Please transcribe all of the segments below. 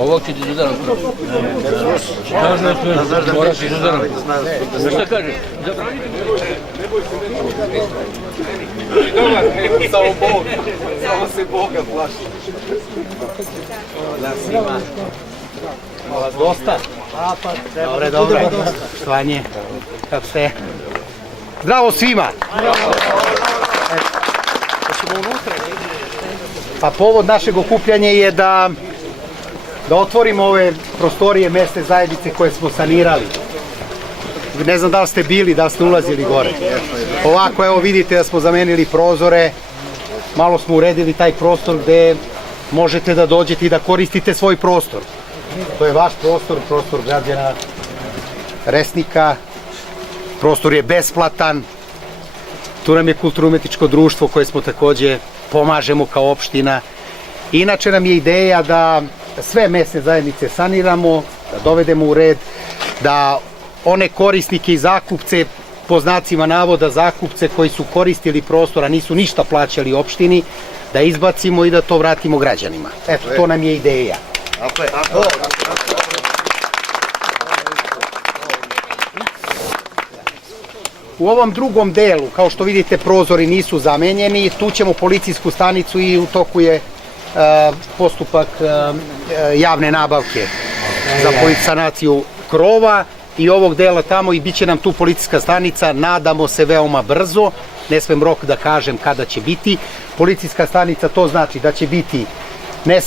Ovo ti izudaram. Moraš izudaram. Šta kaže? Samo Bog. Samo se Boga plaši. Dosta? Dobro. Štovanje. Kako ste? Zdravo svima! Pa povod našeg okupljanja je da otvorimo ove prostorije mesne zajednice koje smo sanirali. Ne znam da li ste bili, da li ste ulazili gore. Ovako, evo vidite da smo zamenili prozore, malo smo uredili taj prostor gde možete da dođete i da koristite svoj prostor. To je vaš prostor, prostor građana Resnika. Prostor je besplatan. Tu nam je kulturno-umetničko društvo koje smo takođe pomažemo kao opština. Inače nam je ideja da sve mesne zajednice saniramo, da dovedemo u red, da one korisnike i zakupce, po znacima navoda zakupce koji su koristili prostor, a nisu ništa plaćali opštini, da izbacimo i da to vratimo građanima. Eto, to nam je ideja. U ovom drugom delu, kao što vidite, prozori nisu zamenjeni, tu ćemo policijsku stanicu i u toku je postupak javne nabavke za sanaciju krova i ovog dela tamo i bit će nam tu policijska stanica, nadamo se veoma brzo, ne smem rok da kažem kada će biti. Policijska stanica to znači da će biti ne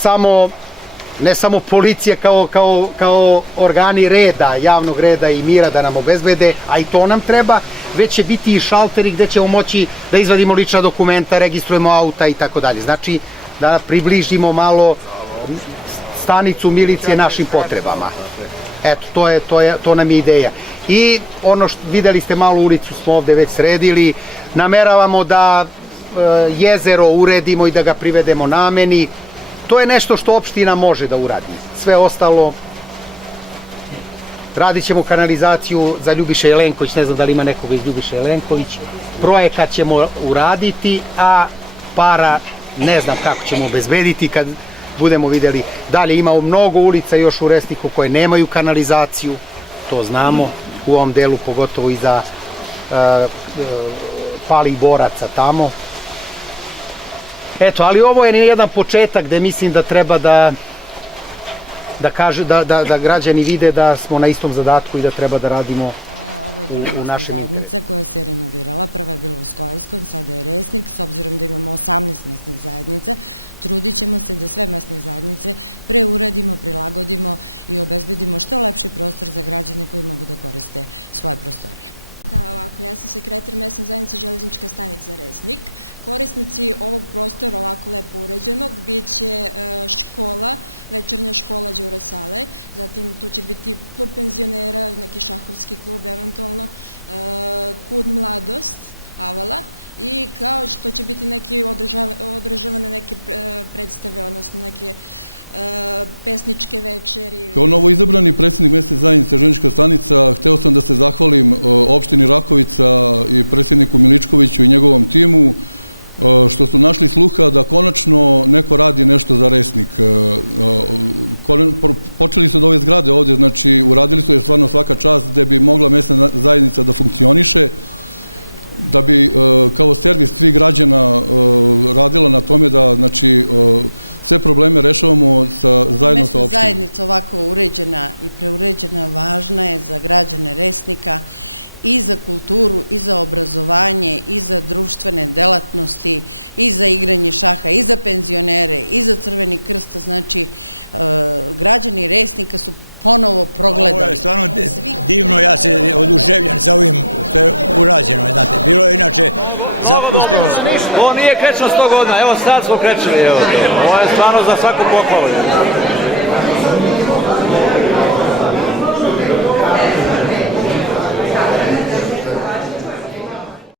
samo policija kao organi reda, javnog reda i mira da nam obezbede, a i to nam treba, već će biti i šalteri gde ćemo moći da izvadimo lična dokumenta, registrujemo auta i tako dalje. Znači da približimo malo stanicu milicije našim potrebama. Eto, to nam je ideja. I ono što videli ste, malu ulicu smo ovde već sredili, nameravamo da jezero uredimo i da ga privedemo nameni. To je nešto što opština može da uradi. Sve ostalo, radit ćemo kanalizaciju za Ljubiša Jelenković, ne znam da li ima nekoga iz Ljubiša Jelenković, projekat ćemo uraditi, a para ne znam kako ćemo obezbediti kad budemo videli. Dalje imamo mnogo ulica još u Resniku koje nemaju kanalizaciju, to znamo, u ovom delu pogotovo iza palih boraca tamo. Eto, ali ovo je jedan početak gde mislim da treba da građani vide da smo na istom zadatku i da treba da radimo. Ovo je druga mesna zajednica koja se renovirala, prva je bila u Skojevskom, sada je Resnik, s obzirom da imamo 18 mesnih zajednica, trudit ćemo se da sve mesne zajednice preuradimo, prilagodimo i obezbedimo što lepši prostor za građane koji mogu da koriste svoje prostorije. Da, ovako, ja sam sekretar mesne zajednice Železnička stanica Resnik. Korisnici ovog prostora, ovako lepo uređenog, bit će škola, večernja škola Đuro Salej, zatim tu će biti klub penzionera, neki šahovski klub eventualno, kud Mladost, Avala, i kao što će biti neki održavane neke predstave, odnosno neke pesničke večeri. Kao novo izabrani predsjednik mesne zajednice Železnička stanica, hteo sam da se zahvalim opštini Rakovica i predsjedniku Miličkoviću i njegovom timu što su našli sluha da konačno neko radi nešto za Resnik. Počeli su od ove zgrade ovde, znači uradili su je stvarno svaka čast gde bi mogla mesna zajednica da funkcioniše, da bi kao servis svih građana radila na tome da sve probleme rešavamo zajedno sa opštinom. Mesna zajednica ovako uređena i preuređena važna je za građane Resnika i za kulturu, i za obrazovanje, i za društvene delatnosti, i za igranje šaha, i za penzionere, i za Crveni krst. Znači, građani Resnika su ponovo progledali. Ovo je stvarno divno, ja se oduševljam sa ovim što je urađeno, znate. Bilo je inače zapušteno skroz. Ovo nije krečno 100 godina, evo sad smo krećili, evo to. Ovo je stvarno za svaku pohvalu.